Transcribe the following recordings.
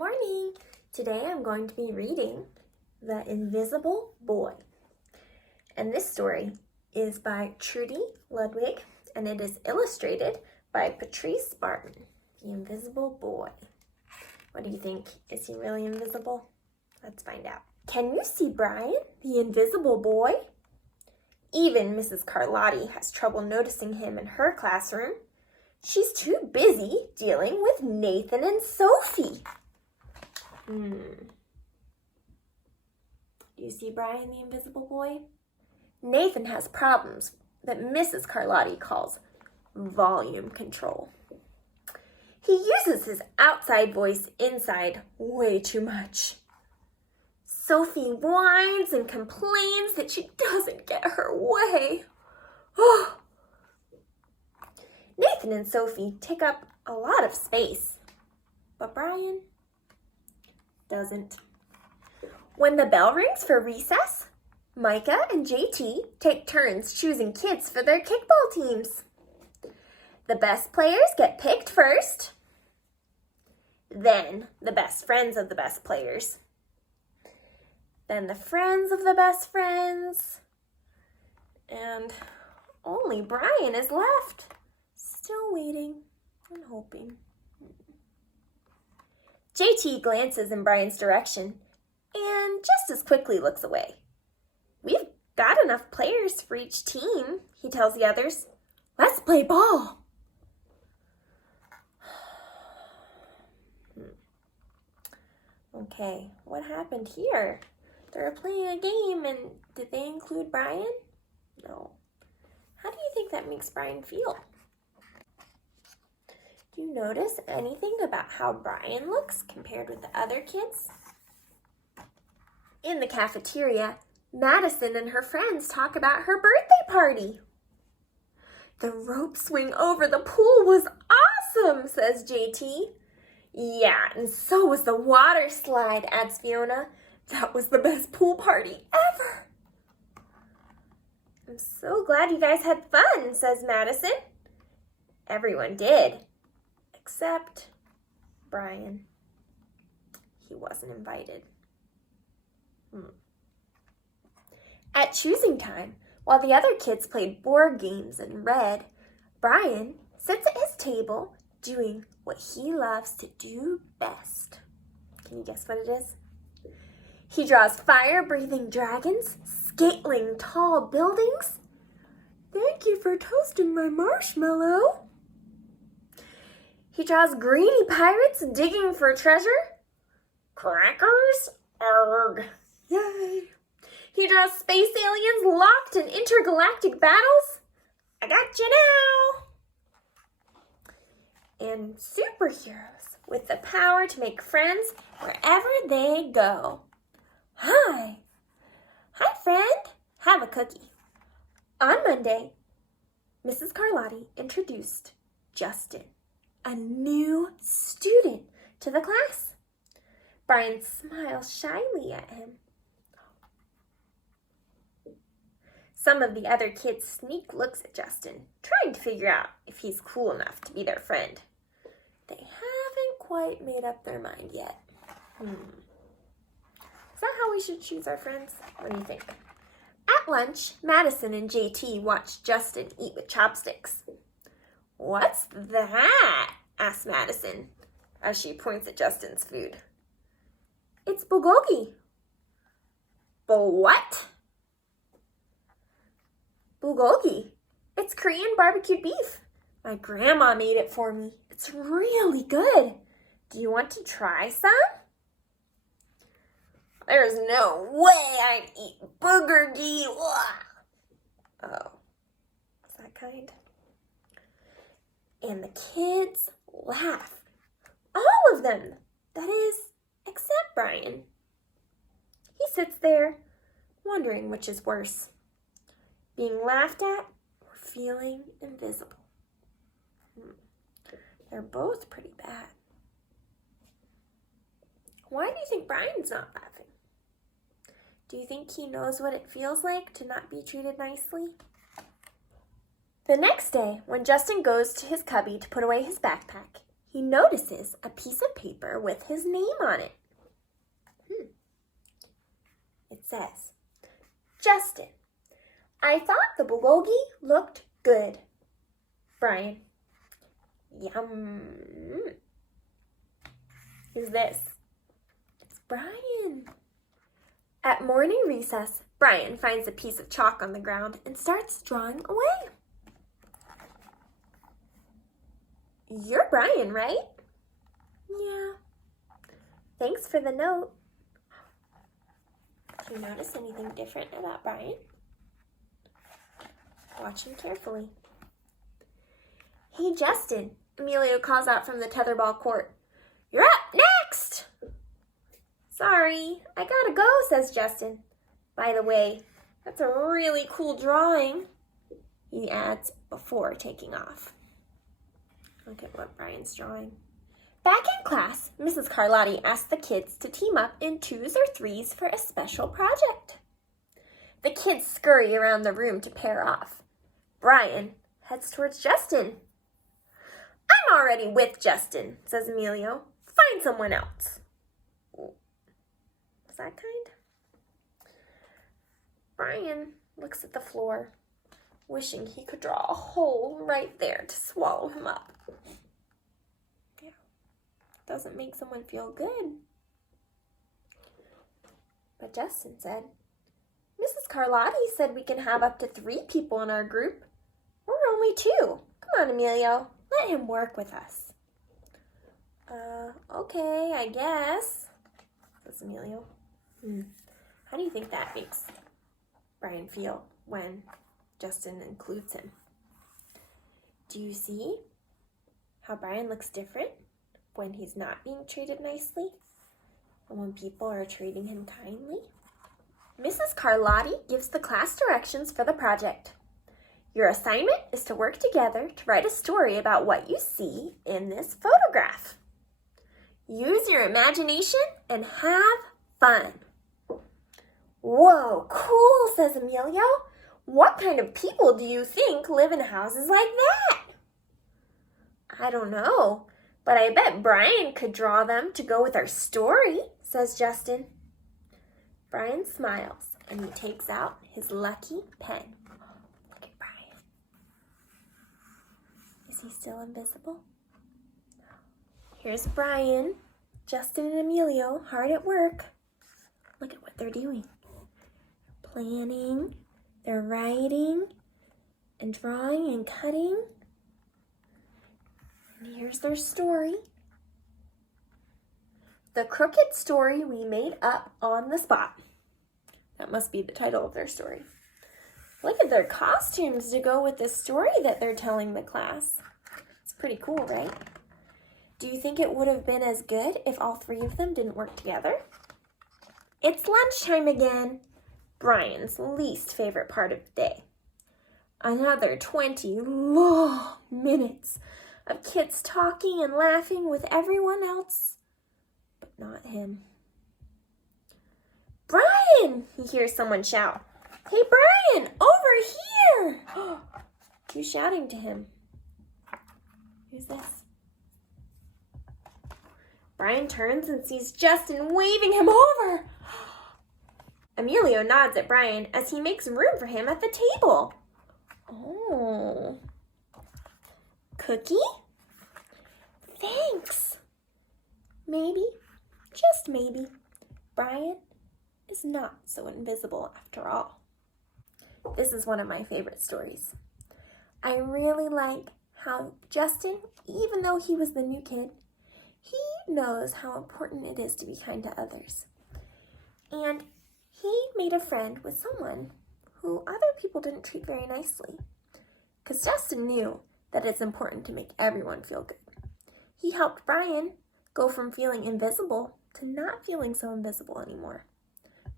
morning. Today I'm going to be reading The Invisible Boy. And this story is by Trudy Ludwig, and it is illustrated by Patrice Barton. The Invisible Boy. What do you think? Is he really invisible? Let's find out. Can you see Brian, the invisible boy? Even Mrs. Carlotti has trouble noticing him in her classroom. She's too busy dealing with Nathan and Sophie. Do you see Brian, the invisible boy? Nathan has problems that Mrs. Carlotti calls volume control. He uses his outside voice inside way too much. Sophie whines and complains that she doesn't get her way. Oh. Nathan and Sophie take up a lot of space, but Brian doesn't. When the bell rings for recess, Micah and JT take turns choosing kids for their kickball teams. The best players get picked first, then the best friends of the best players, then the friends of the best friends, and only Brian is left, still waiting and hoping. JT glances in Brian's direction and just as quickly looks away. We've got enough players for each team, he tells the others. Let's play ball. Okay, what happened here? They were playing a game, and did they include Brian? No. How do you think that makes Brian feel? Do you notice anything about how Brian looks compared with the other kids? In the cafeteria, Madison and her friends talk about her birthday party. The rope swing over the pool was awesome, says JT. Yeah, and so was the water slide, adds Fiona. That was the best pool party ever. I'm so glad you guys had fun, says Madison. Everyone did, except Brian. He wasn't invited. At choosing time, while the other kids played board games and read, Brian sits at his table doing what he loves to do best. Can you guess what it is? He draws fire-breathing dragons, scaling tall buildings. Thank you for toasting my marshmallow. He draws greedy pirates digging for treasure. Crackers? Arg. Yay. He draws space aliens locked in intergalactic battles. I got you now. And superheroes with the power to make friends wherever they go. Hi. Hi, friend. Have a cookie. On Monday, Mrs. Carlotti introduced Justin, a new student, to the class. Brian smiles shyly at him. Some of the other kids sneak looks at Justin, trying to figure out if he's cool enough to be their friend. They haven't quite made up their mind yet. Is that how we should choose our friends? What do you think? At lunch, Madison and JT watch Justin eat with chopsticks. What's that? Asks Madison as she points at Justin's food. It's bulgogi. What? Bulgogi. It's Korean barbecued beef. My grandma made it for me. It's really good. Do you want to try some? There's no way I'd eat bulgogi. Oh, is that kind? And the kids laugh. All of them. That is, except Brian. He sits there, wondering which is worse. Being laughed at or feeling invisible. They're both pretty bad. Why do you think Brian's not laughing? Do you think he knows what it feels like to not be treated nicely? The next day, when Justin goes to his cubby to put away his backpack, he notices a piece of paper with his name on it. It says, Justin, I thought the bulgogi looked good. Brian. Yum. Who's this? It's Brian. At morning recess, Brian finds a piece of chalk on the ground and starts drawing away. You're Brian, right? Yeah. Thanks for the note. Do you notice anything different about Brian? Watch him carefully. Hey, Justin, Emilio calls out from the tetherball court. You're up next! Sorry, I gotta go, says Justin. By the way, that's a really cool drawing, he adds before taking off. Look at what Brian's drawing. Back in class, Mrs. Carlotti asked the kids to team up in 2s or 3s for a special project. The kids scurry around the room to pair off. Brian heads towards Justin. I'm already with Justin, says Emilio. Find someone else. Is that kind? Brian looks at the floor, wishing he could draw a hole right there to swallow him up. Yeah, doesn't make someone feel good. But Justin said, Mrs. Carlotti said we can have up to 3 people in our group. We're only 2. Come on, Emilio. Let him work with us. Okay, I guess, says Emilio. How do you think that makes Brian feel when Justin includes him? Do you see how Brian looks different when he's not being treated nicely and when people are treating him kindly? Mrs. Carlotti gives the class directions for the project. Your assignment is to work together to write a story about what you see in this photograph. Use your imagination and have fun. Whoa, cool, says Emilio. What kind of people do you think live in houses like that? I don't know, but I bet Brian could draw them to go with our story, says Justin. Brian smiles and he takes out his lucky pen. Look at Brian. Is he still invisible? Here's Brian, Justin and Emilio hard at work. Look at what they're doing. Planning, they're writing and drawing and cutting. And here's their story. The crooked story we made up on the spot. That must be the title of their story. Look at their costumes to go with the story that they're telling the class. It's pretty cool, right? Do you think it would have been as good if all 3 of them didn't work together? It's lunchtime again. Brian's least favorite part of the day. Another 20 long minutes of kids talking and laughing with everyone else, but not him. Brian! He hears someone shout. Hey, Brian, over here! Who's shouting to him? Who's this? Brian turns and sees Justin waving him over. Emilio nods at Brian as he makes room for him at the table. Oh. Cookie? Thanks. Maybe, just maybe, Brian is not so invisible after all. This is one of my favorite stories. I really like how Justin, even though he was the new kid, he knows how important it is to be kind to others. And he made a friend with someone who other people didn't treat very nicely. Because Justin knew that it's important to make everyone feel good. He helped Brian go from feeling invisible to not feeling so invisible anymore.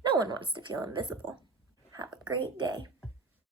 No one wants to feel invisible. Have a great day.